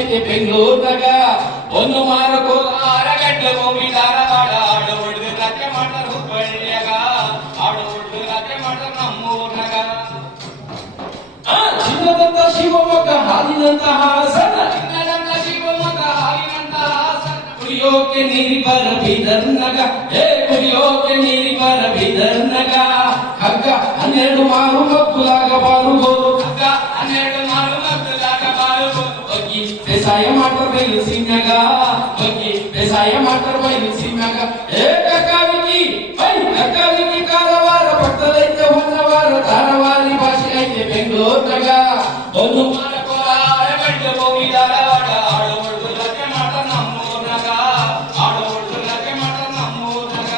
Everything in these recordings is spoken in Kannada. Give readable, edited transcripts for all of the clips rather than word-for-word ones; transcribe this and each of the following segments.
ಐತೆ ಬೆಂಗಳೂರ್ನಾಗ ಒಂದು ಮಾರಕೋ ಅರಗಡ್ಡೆ ಭೂಮಿ ಧಾರವಾಡ ಆಡು ಹುಡುಗ ರಾತ್ರಿ ಮಾಡ್ತಾರ ಹುಬ್ಬಳ್ಳಿಯಾಗ ಆಡು ಹುಡುಗ ರಾತ್ರಿ ಮಾಡ್ತಾರ ನಮ್ಮೂರ್ನಾಗ ಚಿನ್ನದಂತ ಶಿವಮೊಗ್ಗ ಹಾಲಿನಂತ ಹಾಸನ ಚಿನ್ನದಂತ ಶಿವಮೊಗ್ಗ ಹಾಲಿನಂತ ಹಾಸನ ಕುಡಿಯೋಕೆ ನೀರಿ ಬರ ಬೀದರ್ನಾಗ ಕುಡಿಯೋಕೆ ನೀರಿ ಬರ ಬೀದರ್ನಾಗ ಹಗ್ಗ 12 ಮಾರು ಮಕ್ಕಳಾಗ ಬಾರುಗೋರು ಹಗ್ಗ 12 ಮಾರು ಮಕ್ಕಳಾಗ ಬಾರುಗೋರು ಬಗ್ಗಿ ಬೇಸಾಯ ಮಾಡ್ತಾರ ಬಯಲು ಸೀಮ್ಯಾಗ ಬಗ್ಗಿ ಬೇಸಾಯ ಮಾಡ್ತಾರ ಬಯಲು ಸೀಮ್ಯಾಗ ಕಕ್ಕಾವಿಕಿ ಕಕ್ಕಾವಿಕಿ ಕಾರವಾರ ಪಕ್ಕದೈತೆ ಹೊನ್ನವಾರ ಧಾರವಾರಿ ಭಾಷೆ ಐತೆ ಬೆಂಗಳೂರ್ನಾಗ ಒಂದು ಮಾರ ಕೋಲಾರ ಗಡ್ಡೆ ಭೂಮಿ ಧಾರವಾಡ ಆಡು ಹುಡುಗರು ಲಕ್ಕೆ ಮಾಡ್ತಾರ ನಮ್ಮೂರ್ನಾಗ ಆಡು ಹುಡುಗರು ಲಕ್ಕೆ ಮಾಡ್ತಾರ ನಮ್ಮೂರ್ನಾಗ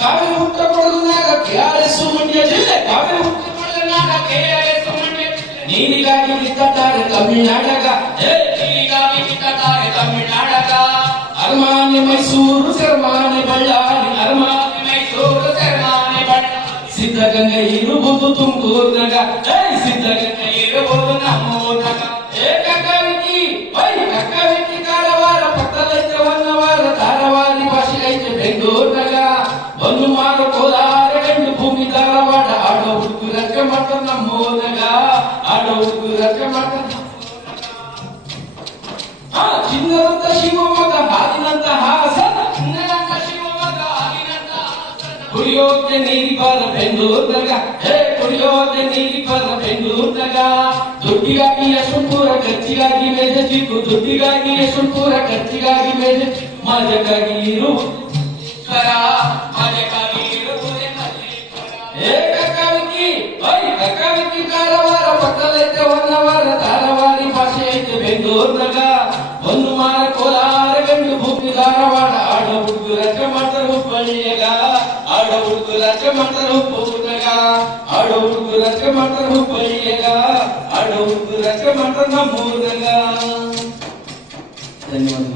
ಕಾವೇರಿ ಹುಟ್ಟ ಕೊಡೋದ್ನಾಗ KRS ಮಂಡ್ಯ ಜಿಲ್ಲೆ ಕಾವೇರಿ ಹುಟ್ಟ ಕೊಡೋದ್ನಾಗ KRS ಮಂಡ್ಯ ನೀರಿಗಾಗಿ ಕಿತ್ತಾಟಾರೆ ತಮಿಳ್ನಾಡಾಗ ನೀರಿಗಾಗಿ ಕಿತ್ತಾಟಾರೆ ತಮಿಳ್ನಾಡಾಗ ಅರಮಾನೆ ಮೈಸೂರು ಸೆರಮಾನೆ ಬಳ್ಳಾರಿ ಅರಮಾನೆ ಮೈಸೂರು ಸೆರಮಾನೆ ಬಳ್ಳಾರಿ ಸಿದ್ಧಗಂಗೆ ಇರುವುದು ತುಮಕೂರ್ನಾಗ ಸಿದ್ಧಗಂಗೆ ಇರುವುದು ನಮ್ಮೂರ್ನಾಗ ಕಕ್ಕಾವಿಕಿ ಕಕ್ಕಾವಿಕಿ ಕಾರವಾರ ಪಕ್ಕದೈತೆ ಹೊನ್ನವಾರ ಧಾರವಾರಿ ಭಾಷೆ ಐತೆ ಬೆಂಗಳೂರ್ನಾಗ ಒಂದು ಮಾರ ಕೋಲಾರ ಗಂಡು ಭೂಮಿ ಧಾರವಾಡ ಆಡೋ ಹುಡುಗರು ರಕ್ಷೆ ಮಾಡ್ತಾರ ನಮ್ಮೂರ್ನಾಗ ಆಡೋ ಹುಡುಗರು ರಕ್ಷೆ ಮಾಡ್ತಾರ ಚಿನ್ನದಂತ ಶಿವಮೊಗ್ಗ ಹಾಲಿನಂತ ಹಾಸನ ಚಿನ್ನದಂತ ಶಿವಮೊಗ್ಗ ಹಾಲಿನಂತ ಕುಡಿಯೋಕೆ ನೀರಿ ಬರ ಬೆಂಗಳೂರ್ನಾಗ ಕುಡಿಯೋಕೆ ನೀರಿ ಬರ ಬೆಂಗಳೂರ್ನಾಗ ದುಡ್ಡಿಗಾಗಿ ಯಶವಂತಪುರ ಖರ್ಚಿಗಾಗಿ ಮೇಜ ಚಿಕ್ಕು ದುಡ್ಡಿಗಾಗಿ ಯಶವಂತಪುರ ಖರ್ಚಿಗಾಗಿ ಮೇಜ ಮಜಕ್ಕಾಗಿ ಇರುವುದು ಮಜಕ್ಕಾಗಿ ಇರುವುದೇ ಕಕ್ಕಾವಿಕಿ ಕಕ್ಕಾವಿಕಿ ಕಾರವಾರ ಪಕ್ಕದೈತೆ ಹೊನ್ನವಾರ ಧಾರವಾರಿ ಭಾಷೆ ಐತೆ ಬೆಂಗಳೂರ್ನಾಗ ಒಂದು ಮಾರ ಕೋಲಾರ ಗಂಡು ಭೂಮಿ ಧಾರವಾಡ ಆಡೋ ಹುಡುಗರು ರಚೆ ಮಾಡ್ತಾರ ಹುಬ್ಬಳ್ಳಿಯಾಗ ಆಡೋ ಹುಡುಗರು ರಚೆ ಮಾಡ್ತಾರ ಹುಬ್ಬೂರ್ನಾಗ ಆಡೋ ಹುಡುಗರು ರಚೆ ಮಾಡ್ತಾರ ಹುಬ್ಬಳ್ಳಿಯಾಗ ಆಡೋ ಹುಡುಗರು ರಚೆ ಮಾಡ್ತಾರ ನಮ್ಮೂರ್ನಾಗ. ಧನ್ಯವಾದ.